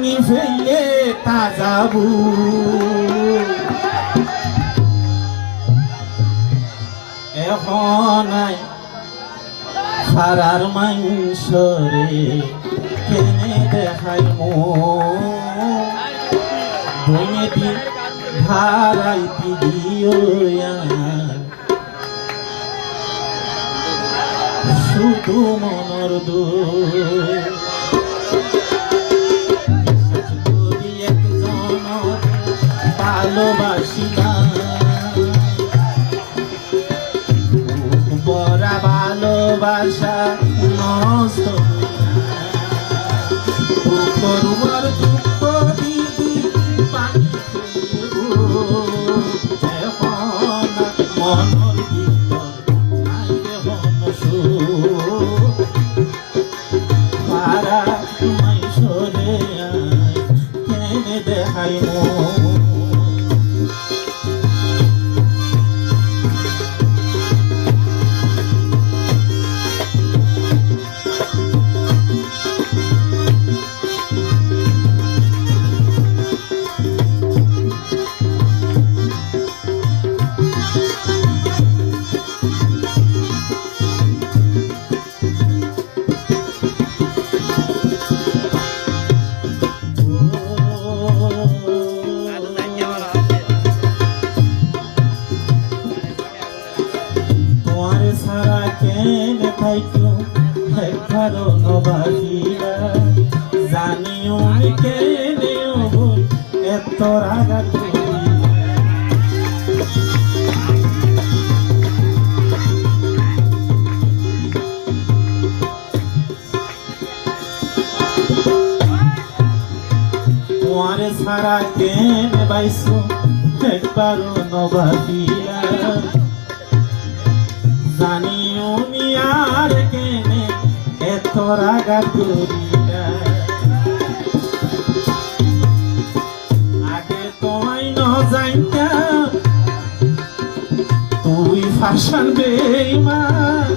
পানি ফেলে তাজাবু এখন ফারার মাংসরে কেনে দেখাই মনে দি ভারাই দিও শুধু মনর একজন ভালোবাসি না বড়া ভালোবাসা নষ্ট করুয়ার দুঃখ দিদি পানি মনর ভিতর আইলে হন পারা মাইসরে কেনে দেখাই জানিও কেনেও এত রাগা তোমার সারা কেনে বাইছো একবারও নবাবিলা জানিও আর কেনে এত রাগা করিয়া আগে তোমায় ন যাইতা তুই ফাঁসান বেঈমান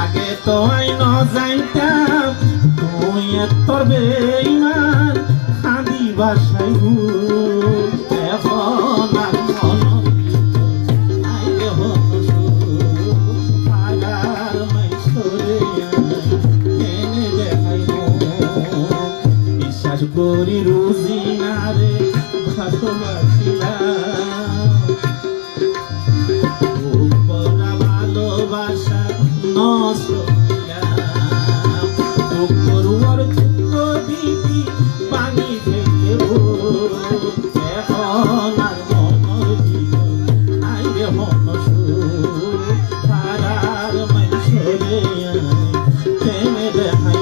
আগে তোমায় ন যাইতা তুই এত বেঈমান খাদি বাসাই এখন আর মন আইলে হন পাগার মাইসরে কেনে দেখাই বিশ্বাস করি রুজি না রে ভালোবাসিলাম ভালোবাসা নষ্ট করুয়ার দুঃখ দিদি পানি ফেলে এখন আর মনর ভিতর আইলে হন পারার মাইসরে কেনে দেখাই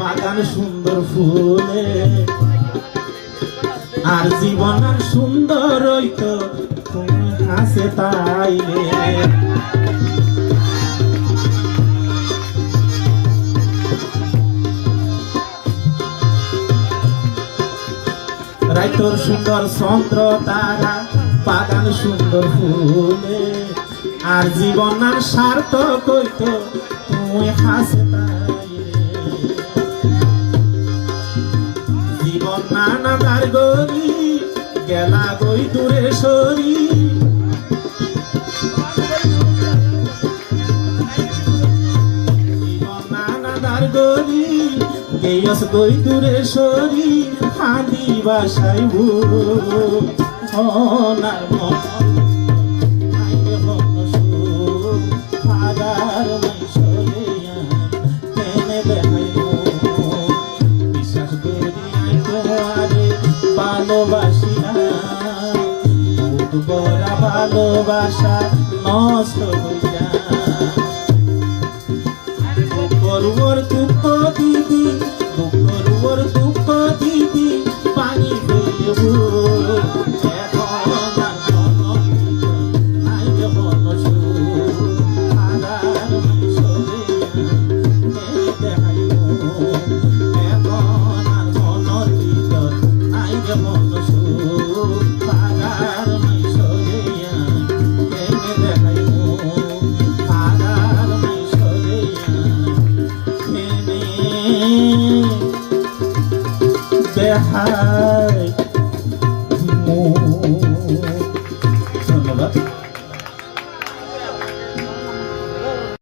বাগান সুন্দর ফুলে আর জীবন আর সুন্দর হইতো তুমি হাসে তাইলে রাইতর সুন্দর চন্দ্র তারা বাগান সুন্দর ফুলে আর জীবন আর সার্থক হইতো তুমি হাসে জীবন নানা তার গরি গেলা গই দূরে সরি জীবন নানা তার গরি গেয়স গই দূরে সরি হাদি বাসাই হনার মন আইলে হন ফাগার মাইসরে কেনে দেখাই ভালোবাসা নষ্ট হইয়া দুঃখর দুঃখ দিদি দুঃখর দুঃখ দিদি পানি হইব এখন আর কোনো নাই যখন আগার মিশরে দেখাইব এখন আর কোনো ভিতর নাই যখন আগার মিশরে দেখাইব আগার মিশরে দেখা